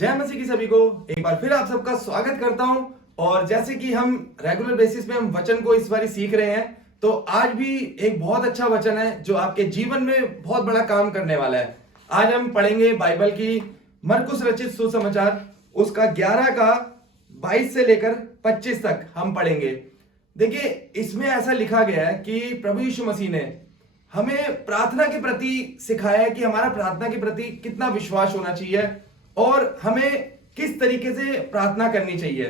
जय मसीह की सभी को एक बार फिर आप सबका स्वागत करता हूं। और जैसे कि हम रेगुलर बेसिस पे हम वचन को इस बार सीख रहे हैं, तो आज भी एक बहुत अच्छा वचन है जो आपके जीवन में बहुत बड़ा काम करने वाला है। आज हम पढ़ेंगे बाइबल की मरकुस रचित सुसमाचार, उसका 11 का 22 से लेकर 25 तक हम पढ़ेंगे। देखिए, इसमें ऐसा लिखा गया है कि प्रभु यीशु मसीह ने हमें प्रार्थना के प्रति सिखाया है कि हमारा प्रार्थना के प्रति कितना विश्वास होना चाहिए और हमें किस तरीके से प्रार्थना करनी चाहिए।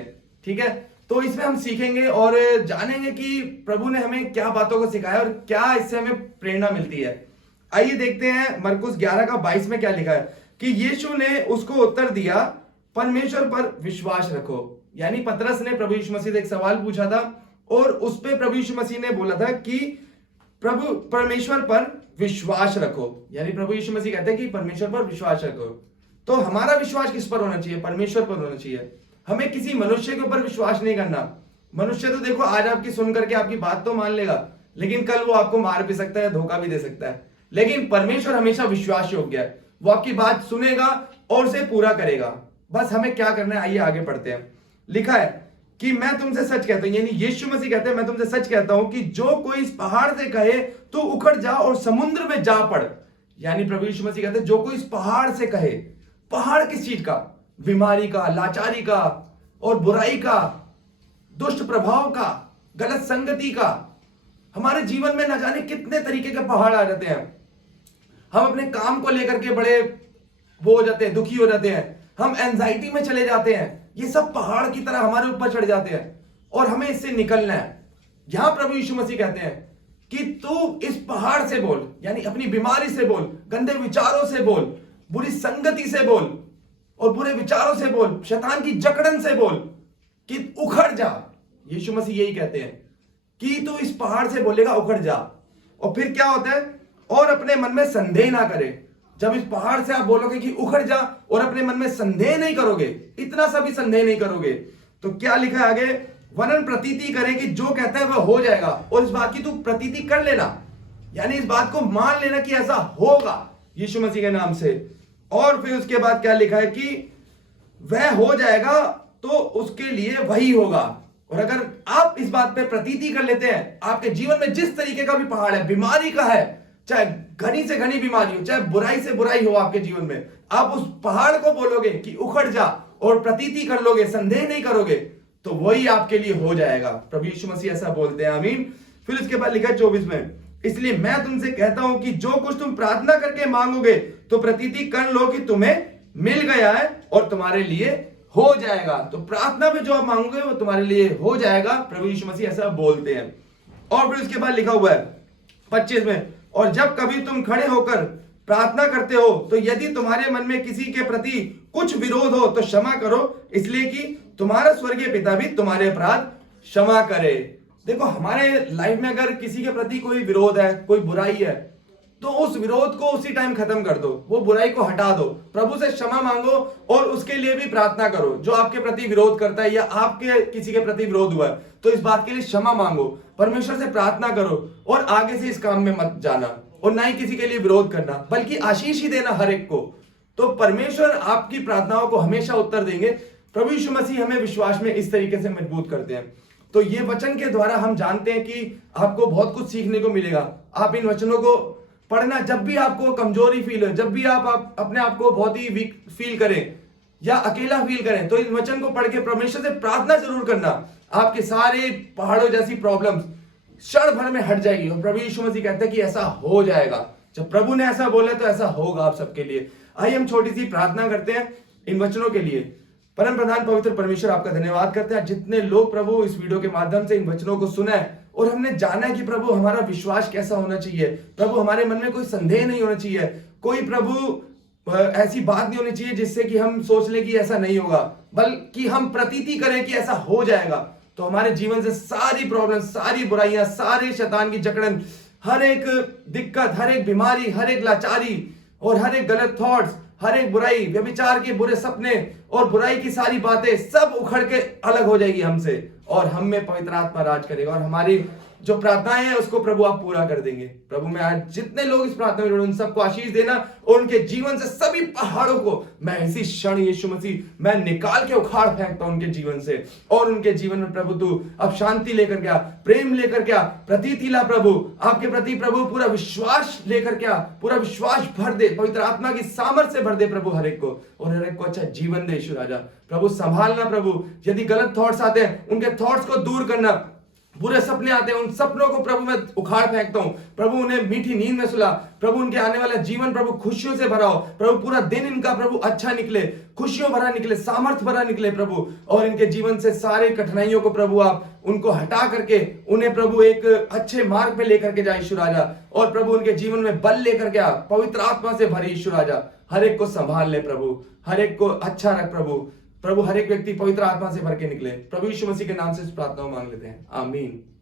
ठीक है, तो इसमें हम सीखेंगे और जानेंगे कि प्रभु ने हमें क्या बातों को सिखाया और क्या इससे हमें प्रेरणा मिलती है। आइए देखते हैं मरकुस 11 का 22 में क्या लिखा है कि यीशु ने उसको उत्तर दिया, परमेश्वर पर विश्वास रखो। यानी पतरस ने प्रभु यीशु मसीह से एक सवाल पूछा था और उस पे प्रभु यीशु मसीह ने बोला था कि प्रभु परमेश्वर पर विश्वास रखो। यानी प्रभु यीशु मसीह कहते हैं कि परमेश्वर पर विश्वास रखो। तो हमारा विश्वास किस पर होना चाहिए? परमेश्वर पर होना चाहिए। हमें किसी मनुष्य के ऊपर विश्वास नहीं करना। मनुष्य तो देखो आज आपकी सुन करके आपकी बात तो मान लेगा, लेकिन कल वो आपको मार भी सकता है, धोखा भी दे सकता है। लेकिन परमेश्वर हमेशा विश्वास योग्य है, वो आपकी बात सुनेगा और उसे पूरा करेगा। बस हमें क्या करना है, आइए आगे पढ़ते हैं। लिखा है कि मैं तुमसे सच कहता हूं, यानी यीशु मसीह कहते हैं मैं तुमसे सच कहता हूं कि जो कोई इस पहाड़ से कहे तू उखड़ जा और समुद्र में जा पड़। यानी प्रभु यीशु मसीह कहते हैं जो कोई इस पहाड़ से कहे, पहाड़ किस चीज का? बीमारी का, लाचारी का और बुराई का, दुष्ट प्रभाव का, गलत संगति का। हमारे जीवन में न जाने कितने तरीके के पहाड़ आ जाते हैं। हम अपने काम को लेकर के बड़े वो हो जाते हैं, दुखी हो जाते हैं, हम एंजाइटी में चले जाते हैं। ये सब पहाड़ की तरह हमारे ऊपर चढ़ जाते हैं और हमें इससे निकलना है। यहां प्रभु यीशु मसीह कहते हैं कि तू इस पहाड़ से बोल, यानी अपनी बीमारी से बोल, गंदे विचारों से बोल, बुरी संगति से बोल और बुरे विचारों से बोल, शैतान की जकड़न से बोल कि उखड़ जा। यीशु मसीह यही कहते हैं कि तू इस पहाड़ से बोलेगा उखड़ जा। और फिर क्या होता है? और अपने मन में संदेह ना करे। जब इस पहाड़ से आप बोलोगे कि उखड़ जा और अपने मन में संदेह नहीं करोगे, इतना सा भी संदेह नहीं करोगे, तो क्या लिखा है आगे? वरन प्रतीति करे कि जो कहता है वह हो जाएगा। और इस बात की तू प्रतीति कर लेना, यानी इस बात को मान लेना कि ऐसा होगा यीशु मसीह के नाम से। और फिर उसके बाद क्या लिखा है कि वह हो जाएगा, तो उसके लिए वही होगा। और अगर आप इस बात पे प्रतीति कर लेते हैं, आपके जीवन में जिस तरीके का भी पहाड़ है, बीमारी का है, चाहे घनी से घनी बीमारी हो, चाहे बुराई से बुराई हो आपके जीवन में, आप उस पहाड़ को बोलोगे कि उखड़ जा और प्रतीति कर लोगे, संदेह नहीं करोगे, तो वही आपके लिए हो जाएगा। प्रभु यीशु मसीह ऐसा बोलते हैं, आमीन। फिर उसके बाद लिखा है 24 में, इसलिए मैं तुमसे कहता हूं कि जो कुछ तुम प्रार्थना करके मांगोगे तो प्रतीति कर लो कि तुम्हें मिल गया है और तुम्हारे लिए हो जाएगा। तो प्रार्थना में जो आप मांगोगे वो तुम्हारे लिए हो जाएगा। प्रभु यीशु मसीह ऐसा बोलते हैं। और फिर उसके बाद लिखा हुआ है 25 में, और जब कभी तुम खड़े होकर प्रार्थना करते हो तो यदि तुम्हारे मन में किसी के प्रति कुछ विरोध हो तो क्षमा करो, इसलिए कि तुम्हारा स्वर्गीय पिता भी तुम्हारे अपराध क्षमा करे। देखो, हमारे लाइफ में अगर किसी के प्रति कोई विरोध है, कोई बुराई है, तो उस विरोध को उसी टाइम खत्म कर दो, वो बुराई को हटा दो, प्रभु से क्षमा मांगो और उसके लिए भी प्रार्थना करो। जो आपके प्रति विरोध करता है या आपके किसी के प्रति विरोध हुआ है, तो इस बात के लिए क्षमा मांगो, परमेश्वर से प्रार्थना करो और आगे से इस काम में मत जाना और ना ही किसी के लिए विरोध करना, बल्कि आशीष ही देना हर एक को। तो परमेश्वर आपकी प्रार्थनाओं को हमेशा उत्तर देंगे। प्रभु यीशु मसीह हमें विश्वास में इस तरीके से मजबूत करते हैं। तो ये वचन के द्वारा हम जानते हैं कि आपको बहुत कुछ सीखने को मिलेगा। आप इन वचनों को पढ़ना, जब भी आपको कमजोरी फील हो, जब भी आप अपने आप को बहुत ही वीक फील करें या अकेला फील करें, तो इस वचन को पढ़ के परमेश्वर से प्रार्थना जरूर करना। आपके सारे पहाड़ों जैसी प्रॉब्लम्स क्षण भर में हट जाएगी। और प्रभु यीशु मसीह कहते हैं कि ऐसा हो जाएगा। जब प्रभु ने ऐसा बोला तो ऐसा होगा आप सबके लिए। आइए हम छोटी सी प्रार्थना करते हैं इन वचनों के लिए। परम प्रधान पवित्र परमेश्वर, आपका धन्यवाद करते हैं जितने लोग प्रभु इस वीडियो के माध्यम से इन वचनों को सुना है और हमने जाना है कि प्रभु हमारा विश्वास कैसा होना चाहिए। प्रभु हमारे मन में कोई संदेह नहीं होना चाहिए, कोई प्रभु ऐसी बात नहीं होनी चाहिए जिससे कि हम सोच ले कि ऐसा नहीं होगा, बल्कि हम प्रतीति करें कि ऐसा हो जाएगा। तो हमारे जीवन से सारी प्रॉब्लम, सारी बुराइयां, सारे शैतान की जकड़न, हर एक दिक्कत, हर एक बीमारी, हर एक लाचारी और हर एक गलत थॉट्स, हर एक बुराई, व्यभिचार के बुरे सपने और बुराई की सारी बातें सब उखड़ के अलग हो जाएगी हमसे और हम में पवित्र आत्मा राज करेगा और हमारी जो प्रार्थनाएं हैं उसको प्रभु आप पूरा कर देंगे। प्रभु मैं आज जितने लोग इस प्रार्थना में जुड़े उन सबको आशीष देना और उनके जीवन से सभी पहाड़ों को मैं इसी क्षण यीशु मसीह मैं निकाल के उखाड़ फेंकता हूं उनके जीवन से, और उनके जीवन में प्रभु तू अब शांति लेकर क्या, प्रेम लेकर क्या, प्रतीति ला प्रभु, आपके प्रति प्रभु पूरा विश्वास लेकर क्या, पूरा विश्वास भर दे, पवित्र आत्मा की सामर्थ्य से भर दे प्रभु हर एक को, और हर एक को अच्छा जीवन दे यीशु राजा। प्रभु संभालना प्रभु, यदि गलत थॉट्स आते हैं उनके थॉट्स को दूर करना, बुरे सपने आते हैं उन सपनों को प्रभु मैं उखाड़ फेंकता हूं, प्रभु उन्हें मीठी नींद में सुला, प्रभु उनके आने वाला जीवन प्रभु खुशियों से भरा हो, प्रभु पूरा दिन इनका प्रभु अच्छा निकले, खुशियों भरा निकले, सामर्थ भरा निकले प्रभु, और इनके जीवन से सारे कठिनाइयों को प्रभु आप उनको हटा करके उन्हें प्रभु एक अच्छे मार्ग पे लेकर के जाए यीशु राजा, और प्रभु उनके जीवन में बल लेकर के आ, पवित्र आत्मा से भरे यीशु राजा, हर एक को संभाल ले प्रभु, हर एक को अच्छा रख प्रभु, प्रभु हर एक व्यक्ति पवित्र आत्मा से भर के निकले, प्रभु यीशु मसीह के नाम से इस प्रार्थना मांग लेते हैं, आमीन।